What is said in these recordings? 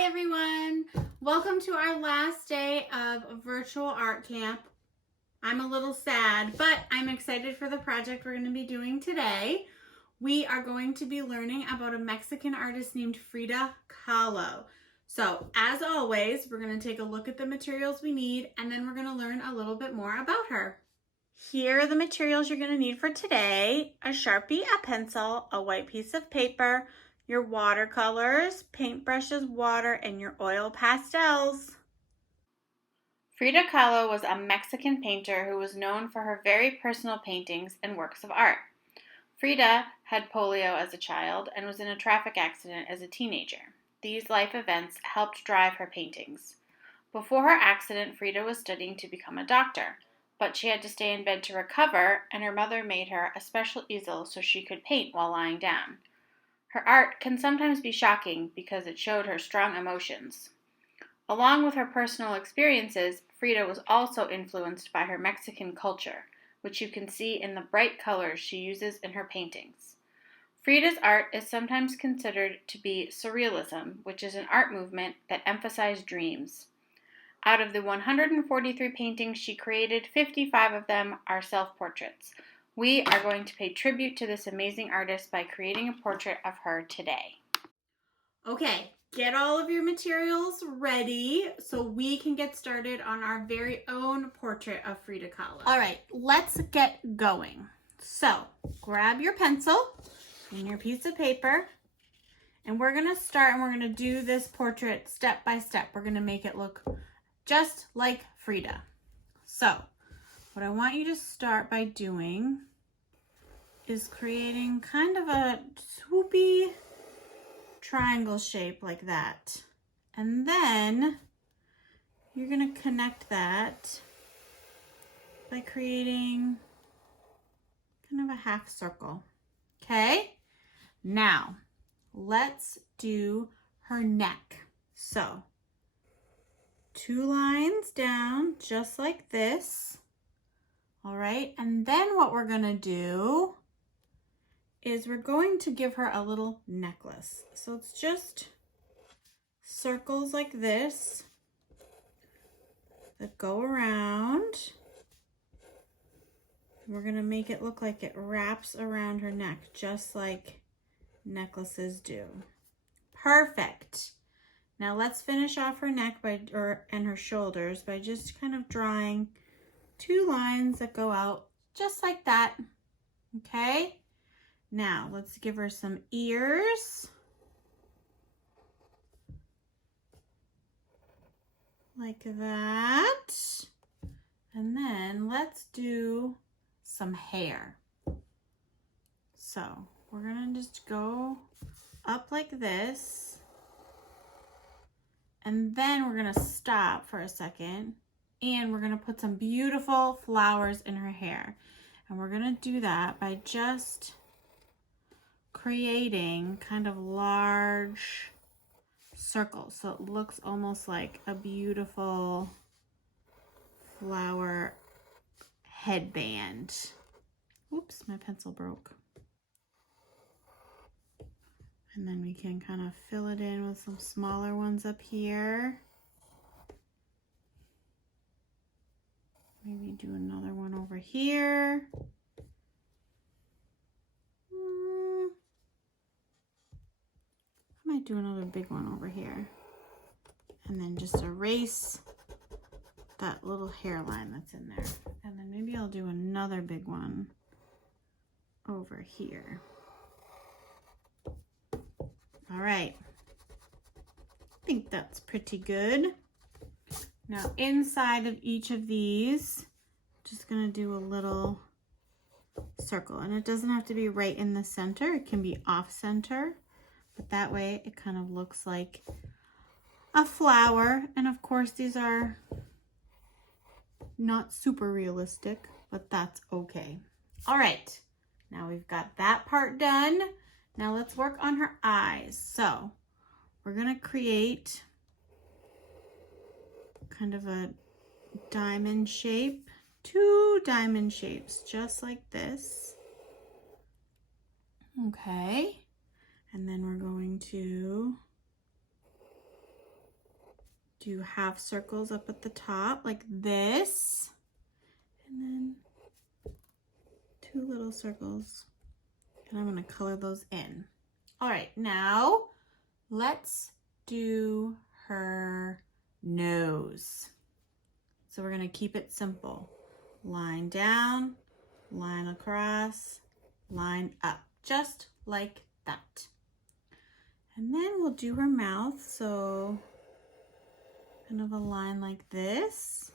Hi everyone! Welcome to our last day of virtual art camp. I'm a little sad, but I'm excited for the project we're going to be doing today. We are going to be learning about a Mexican artist named Frida Kahlo. So, as always, we're going to take a look at the materials we need, and then we're going to learn a little bit more about her. Here are the materials you're going to need for today: a Sharpie, a pencil, a white piece of paper, your watercolors, paintbrushes, water, and your oil pastels. Frida Kahlo was a Mexican painter who was known for her very personal paintings and works of art. Frida had polio as a child and was in a traffic accident as a teenager. These life events helped drive her paintings. Before her accident, Frida was studying to become a doctor, but she had to stay in bed to recover, and her mother made her a special easel so she could paint while lying down. Her art can sometimes be shocking because it showed her strong emotions. Along with her personal experiences, Frida was also influenced by her Mexican culture, which you can see in the bright colors she uses in her paintings. Frida's art is sometimes considered to be surrealism, which is an art movement that emphasized dreams. Out of the 143 paintings she created, 55 of them are self-portraits. We are going to pay tribute to this amazing artist by creating a portrait of her today. Okay, get all of your materials ready so we can get started on our very own portrait of Frida Kahlo. All right, let's get going. So, grab your pencil and your piece of paper, and we're going to start and we're going to do this portrait step by step. We're going to make it look just like Frida. So, what I want you to start by doing is creating kind of a swoopy triangle shape like that. And then you're going to connect that by creating kind of a half circle. Okay? Now, let's do her neck. So, 2 lines down just like this. All right, and then what we're gonna do is we're going to give her a little necklace. So it's just circles like this that go around. We're gonna make it look like it wraps around her neck, just like necklaces do. Perfect. Now let's finish off her neck and her shoulders by just kind of drawing 2 lines that go out just like that. Okay? Now let's give her some ears. Like that. And then let's do some hair. So we're gonna just go up like this. And then we're gonna stop for a second and we're gonna put some beautiful flowers in her hair. And we're gonna do that by just creating kind of large circles. So it looks almost like a beautiful flower headband. Oops, my pencil broke. And then we can kind of fill it in with some smaller ones up here. Maybe do another one over here. I might do another big one over here. And then just erase that little hairline that's in there. And then maybe I'll do another big one over here. All right. I think that's pretty good. Now inside of each of these, just gonna do a little circle, and it doesn't have to be right in the center. It can be off center, but that way it kind of looks like a flower. And of course these are not super realistic, but that's okay. All right, now we've got that part done. Now let's work on her eyes. So we're gonna create kind of a diamond shape, 2 diamond shapes, just like this. Okay, and then we're going to do half circles up at the top like this, and then 2 little circles, and I'm going to color those in. All right, now let's do her nose. So we're going to keep it simple. Line down, line across, line up, just like that. And then we'll do her mouth, so kind of a line like this,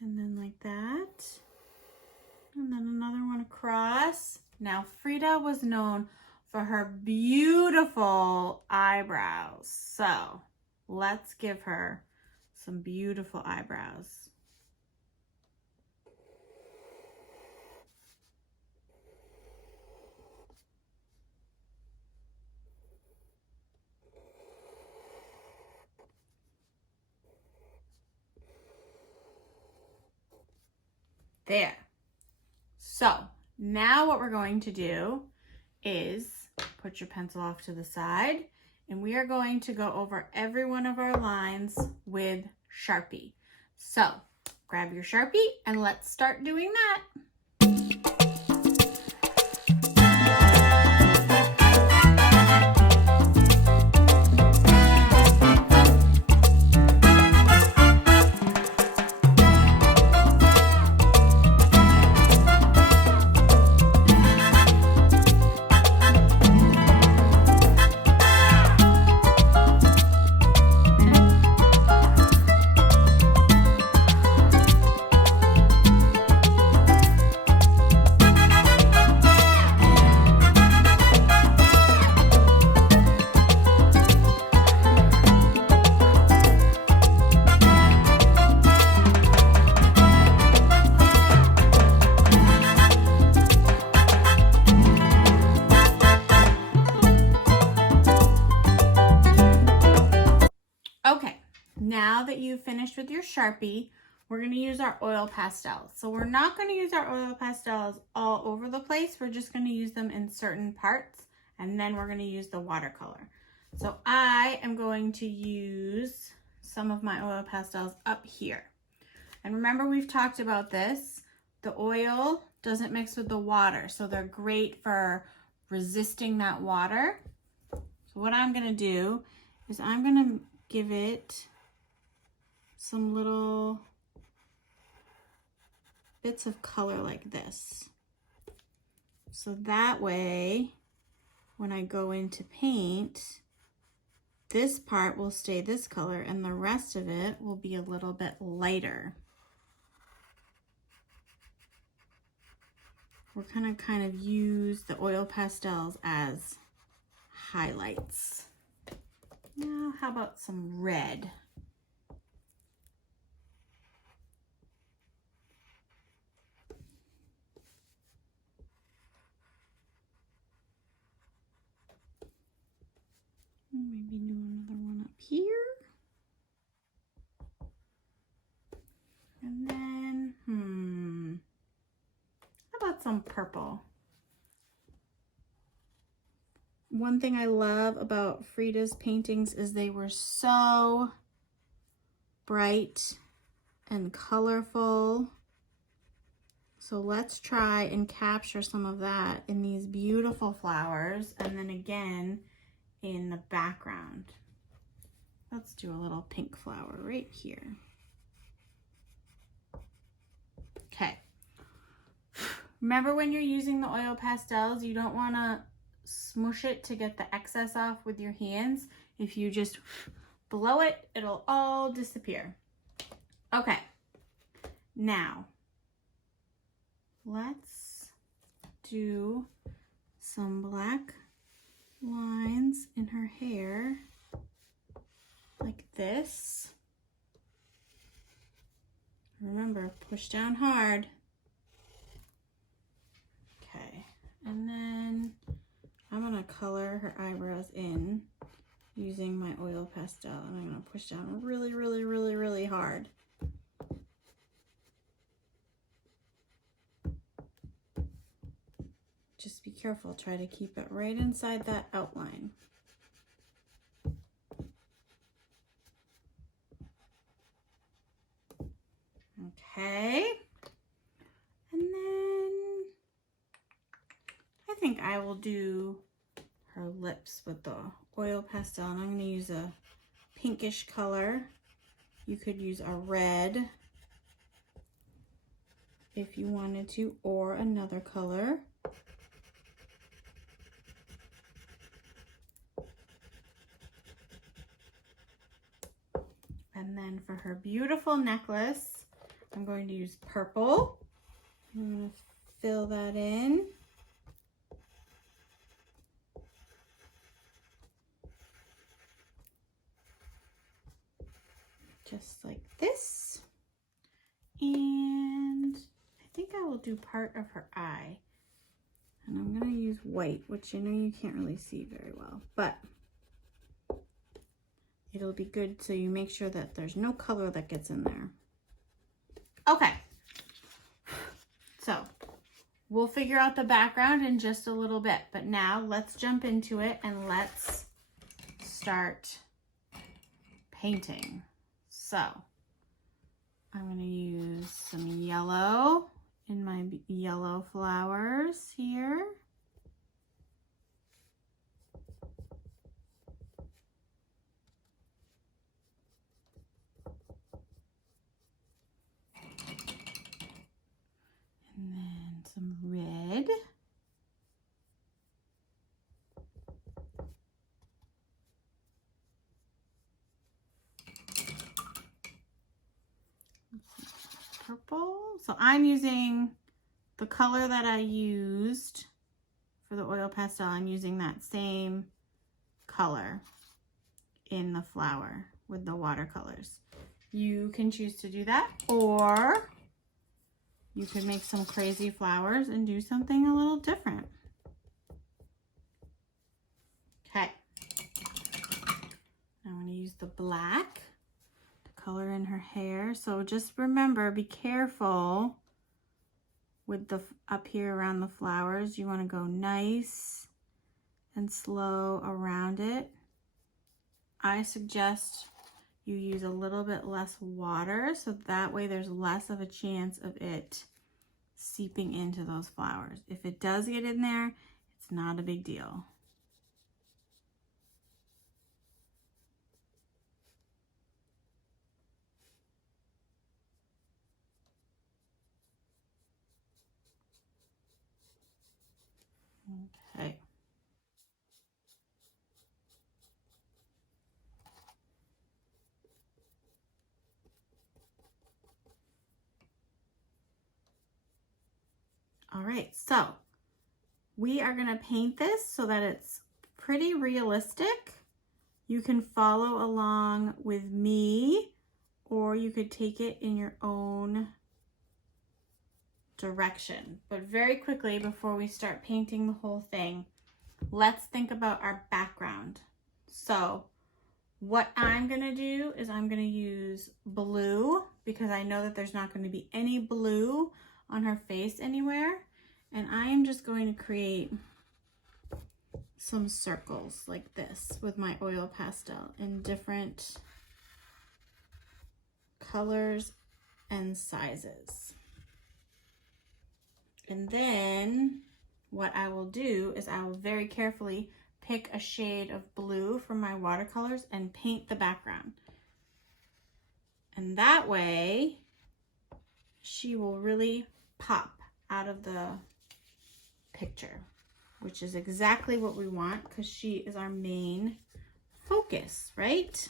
and then like that, and then another one across. Now Frida was known for her beautiful eyebrows, so let's give her some beautiful eyebrows. There. So now what we're going to do is put your pencil off to the side, and we are going to go over every one of our lines with Sharpie. So grab your Sharpie and let's start doing that. Okay, now that you've finished with your Sharpie, we're going to use our oil pastels. So we're not going to use our oil pastels all over the place. We're just going to use them in certain parts, and then we're going to use the watercolor. So I am going to use some of my oil pastels up here. And remember, we've talked about this. The oil doesn't mix with the water, so they're great for resisting that water. So what I'm going to do is I'm going to give it some little bits of color like this. So that way, when I go into paint, this part will stay this color and the rest of it will be a little bit lighter. We're gonna kind of use the oil pastels as highlights. Now, how about some red? Maybe do another one up here. And then, how about some purple? One thing I love about Frida's paintings is they were so bright and colorful. So let's try and capture some of that in these beautiful flowers, and then again in the background. Let's do a little pink flower right here. Okay. Remember, when you're using the oil pastels, you don't want to smush it to get the excess off with your hands. If you just blow it, it'll all disappear. Okay, now let's do some black lines in her hair like this. Remember, push down hard. Okay, and then I'm gonna color her eyebrows in using my oil pastel, and I'm gonna push down really, really, really, really hard. Just be careful, try to keep it right inside that outline. Okay. And then I think I will do her lips with the oil pastel. And I'm going to use a pinkish color. You could use a red if you wanted to, or another color. And then for her beautiful necklace, I'm going to use purple. I'm going to fill that in. Just like this. And I think I will do part of her eye. And I'm going to use white, which I know you can't really see very well, but it'll be good so you make sure that there's no color that gets in there. Okay. So we'll figure out the background in just a little bit, but now let's jump into it and let's start painting. So I'm going to use some yellow in my yellow flowers here. And then some red. Purple. So I'm using the color that I used for the oil pastel. I'm using that same color in the flower with the watercolors. You can choose to do that, or you could make some crazy flowers and do something a little different. Okay. Now I'm going to use the black color in her hair. So just remember, be careful with the up here around the flowers. You want to go nice and slow around it. I suggest you use a little bit less water so that way there's less of a chance of it seeping into those flowers. If it does get in there, it's not a big deal. Okay. All right, so we are going to paint this so that it's pretty realistic. You can follow along with me, or you could take it in your own direction. But very quickly, before we start painting the whole thing, let's think about our background. So what I'm going to do is I'm going to use blue because I know that there's not going to be any blue on her face anywhere. And I am just going to create some circles like this with my oil pastel in different colors and sizes. And then what I will do is I will very carefully pick a shade of blue from my watercolors and paint the background. And that way she will really pop out of the picture, which is exactly what we want because she is our main focus, right?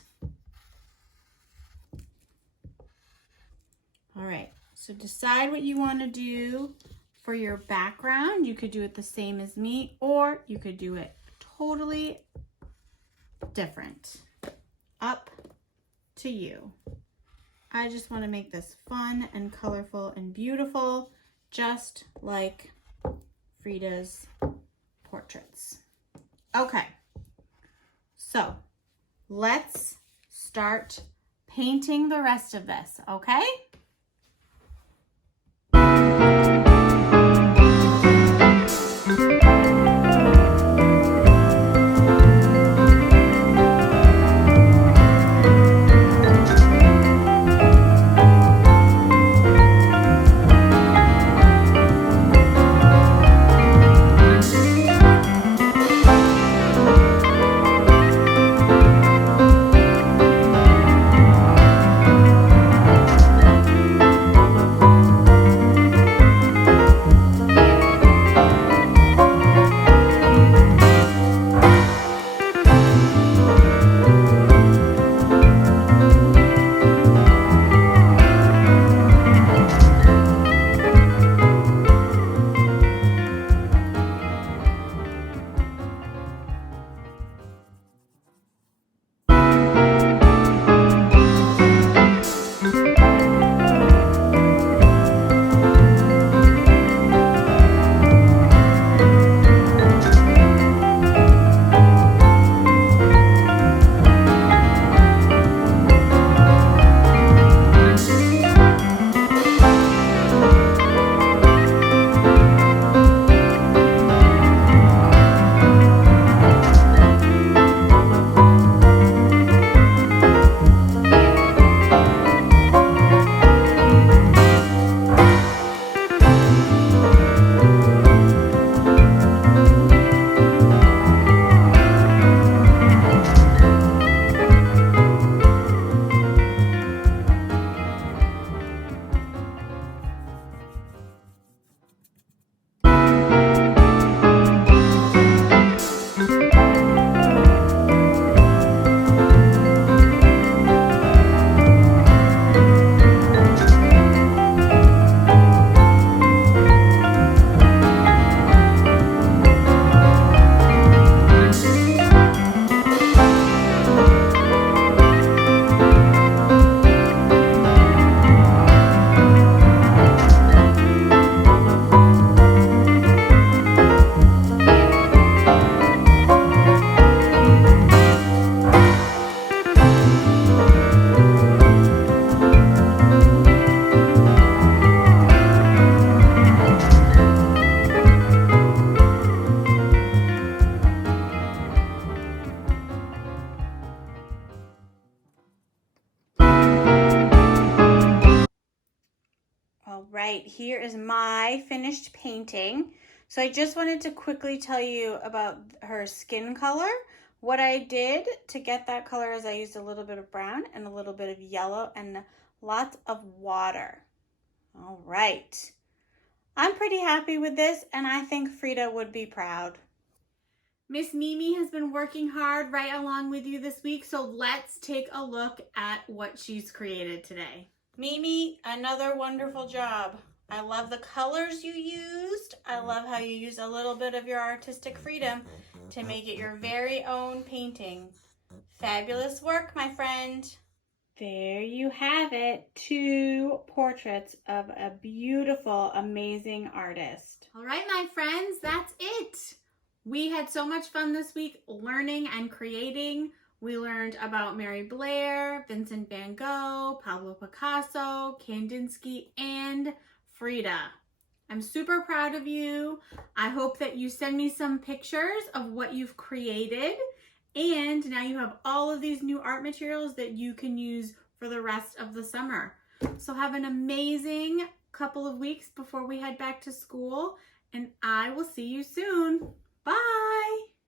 All right, so decide what you want to do for your background. You could do it the same as me, or you could do it totally different. Up to you. I just want to make this fun and colorful and beautiful, just like Frida's portraits. Okay, so let's start painting the rest of this, okay? right, here is my finished painting. So I just wanted to quickly tell you about her skin color. What I did to get that color is I used a little bit of brown and a little bit of yellow and lots of water. All right. I'm pretty happy with this, and I think Frida would be proud. Miss Mimi has been working hard right along with you this week, so let's take a look at what she's created today. Mimi, another wonderful job. I love the colors you used. I love how you used a little bit of your artistic freedom to make it your very own painting. Fabulous work, my friend. There you have it, 2 portraits of a beautiful, amazing artist. All right, my friends, that's it. We had so much fun this week learning and creating. We learned about Mary Blair, Vincent van Gogh, Pablo Picasso, Kandinsky, and Frida. I'm super proud of you. I hope that you send me some pictures of what you've created. And now you have all of these new art materials that you can use for the rest of the summer. So have an amazing couple of weeks before we head back to school, and I will see you soon. Bye!